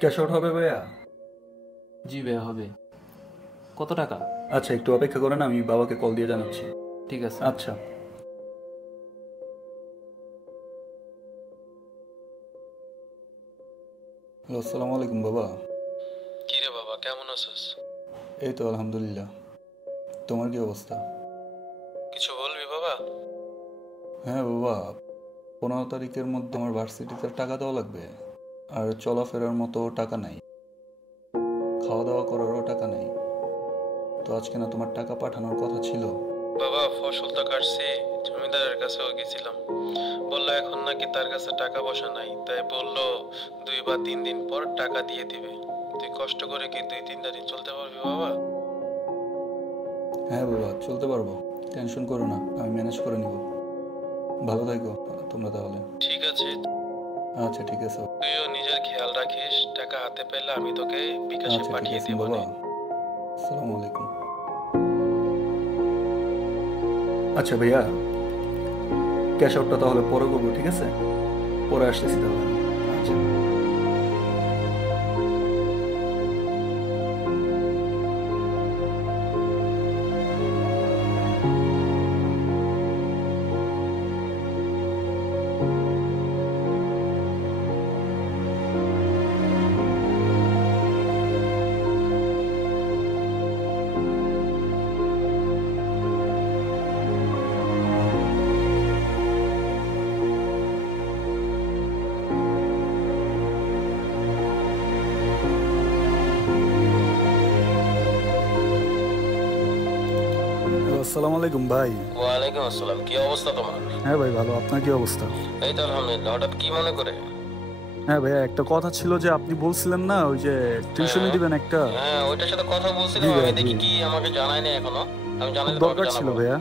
Cash out হবে ভাইয়া? জি ভাইয়া হবে। কত টাকা? আচ্ছা, একটু অপেক্ষা করেন, আমি বাবাকে কল দিয়ে জানাচ্ছি। ঠিক আছে। আচ্ছা। হ্যালো, আসসালামু আলাইকুম বাবা। কি রে বাবা, কেমন আছিস? এই তো আলহামদুলিল্লাহ। তোমার কি অবস্থা? কিছু বলবি বাবা? হ্যাঁ বাবা, 15 তারিখের মধ্যে আমার ভার্সিটিতে টাকা দেওয়া লাগবে। আর চলাফেরার মতো টাকা নাই, খাওয়া দাওয়া করারও টাকা নাই। তো আজকে না তোমার টাকা পাঠানোর কথা ছিল। বাবা, ফসল তো কাটছি, জমিদারের কাছেও গেছিলাম। বললো এখন নাকি তার কাছে টাকা পয়সা নাই, তাই বললো 2 বা 3 দিন পর টাকা দিয়ে দিবে। তুই কষ্ট করে কি 2-3 দিন চলতে পারবি বাবা? হ্যাঁ বাবা, চলতে পারবো, টেনশন করো না, আমি ম্যানেজ করে নিব। ভালো থাকো তোমরা তাহলে। ঠিক আছে, আচ্ছা ঠিক আছে। তুইও নিজের খেয়াল রাখিস। টাকা হাতে পেলে আমি তোকে বিকাশে আচ্ছা ঠিক পাঠিয়ে আছে দিব। বাবা, আসসালামু আলাইকুম। আচ্ছা ভাইয়া, ক্যাশ আউটটা তাহলে পরে করবো, ঠিক আছে? পরে আসতেছি তাহলে। আচ্ছা। আসসালামু আলাইকুম ভাই। ওয়ালাইকুম আসসালাম। কি অবস্থা তোমার? হ্যাঁ ভাই ভালো, আপনার কি অবস্থা? এই তো আলহামদুলিল্লাহ। হঠাৎ কি মনে করে? হ্যাঁ ভাইয়া, একটা কথা ছিল যে আপনি বলছিলেন না ওই যে টিউশনি দিবেন একটা। হ্যাঁ, ওইটার সাথে কথা বলছিলাম। জি আমি ভাইয়া জি, দেখি কি আমাকে জানায়নি এখনো। আমি খুব জানালে তোমাকে দরকার ছিল জানাবো। ভাইয়া।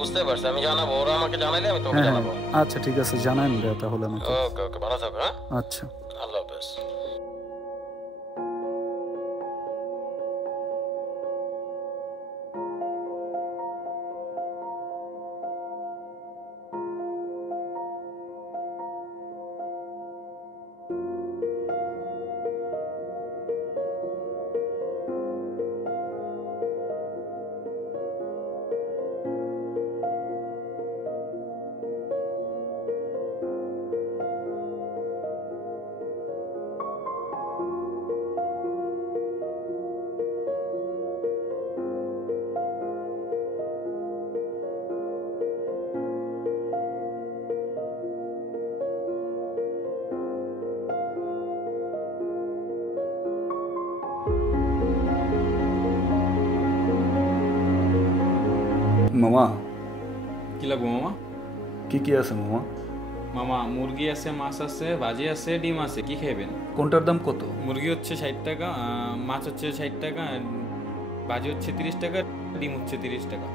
বুঝতে পারছি, আমি জানাবো। ওরা আমাকে জানাইলে আমি তোমাকে হ্যাঁ হ্যাঁ, জানাবো। আচ্ছা ঠিক আছে, জানান ভাইয়া তাহলে আমাকে। ওকে ওকে, ভালো থাকো। হ্যাঁ, আচ্ছা। আল্লাহ হাফেজ। মামা, কি লাগবো মামা? কি কি আছে মামা? মামা মুরগি আছে, মাছ আছে, ভাজি আছে, ডিম আছে। কি খাইবেন? কোনটার দাম কত? মুরগি হচ্ছে 60 টাকা, মাছ হচ্ছে 60 টাকা, ভাজি হচ্ছে 30 টাকা, ডিম হচ্ছে 30 টাকা।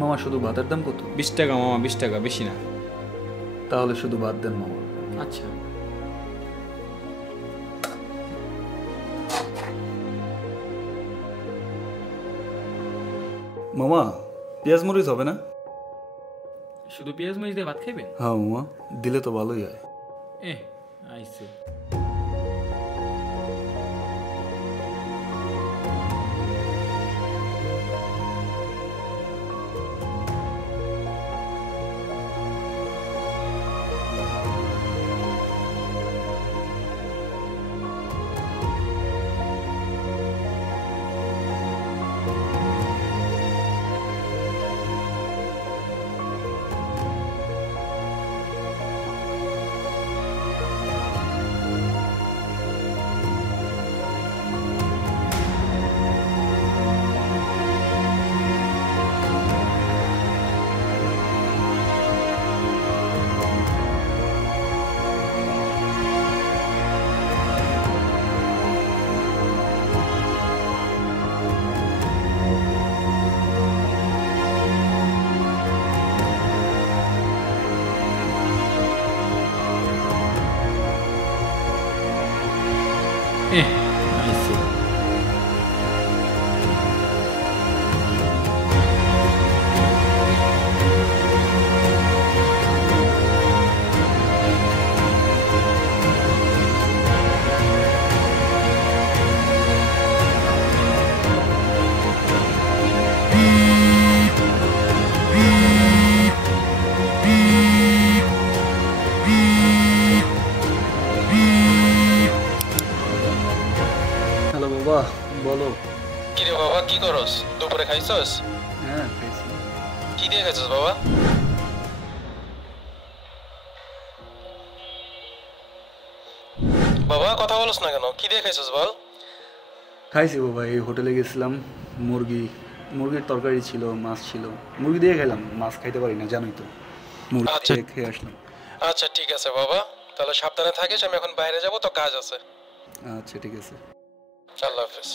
মামা শুধু ভাতের দাম কত? 20 টাকা মামা, 20 টাকা, বেশি না। তাহলে শুধু ভাত দেন মামা। আচ্ছা। মামা, পেঁয়াজ মরিচ হবে না? শুধু পেঁয়াজ মরিচ দিয়ে ভাত খাইবেন? হ্যাঁ মামা, দিলে তো ভালোই হয়। আইসে। আইসে। কি করস? দুপুরে খাইছস? হ্যাঁ খাইছি। কি দিয়ে খাইছস বাবা? বাবা কথা বলছ না কেন? কি দিয়ে খাইছস বল? খাইছি বাবা, এই হোটেলে গেছিলাম, মুরগির তরকারি ছিল, মাছ ছিল, মুরগি দিয়ে খেলাম, মাছ খাইতে পারি না জানোই তো, মুরগি আচ্ছা। দিয়ে খেয়ে আসলাম। আচ্ছা ঠিক আছে বাবা, তাহলে সাবধানে থাকিস, আমি এখন বাইরে যাব, তো কাজ আছে। আচ্ছা ঠিক আছে। আল্লাহ হাফেজ।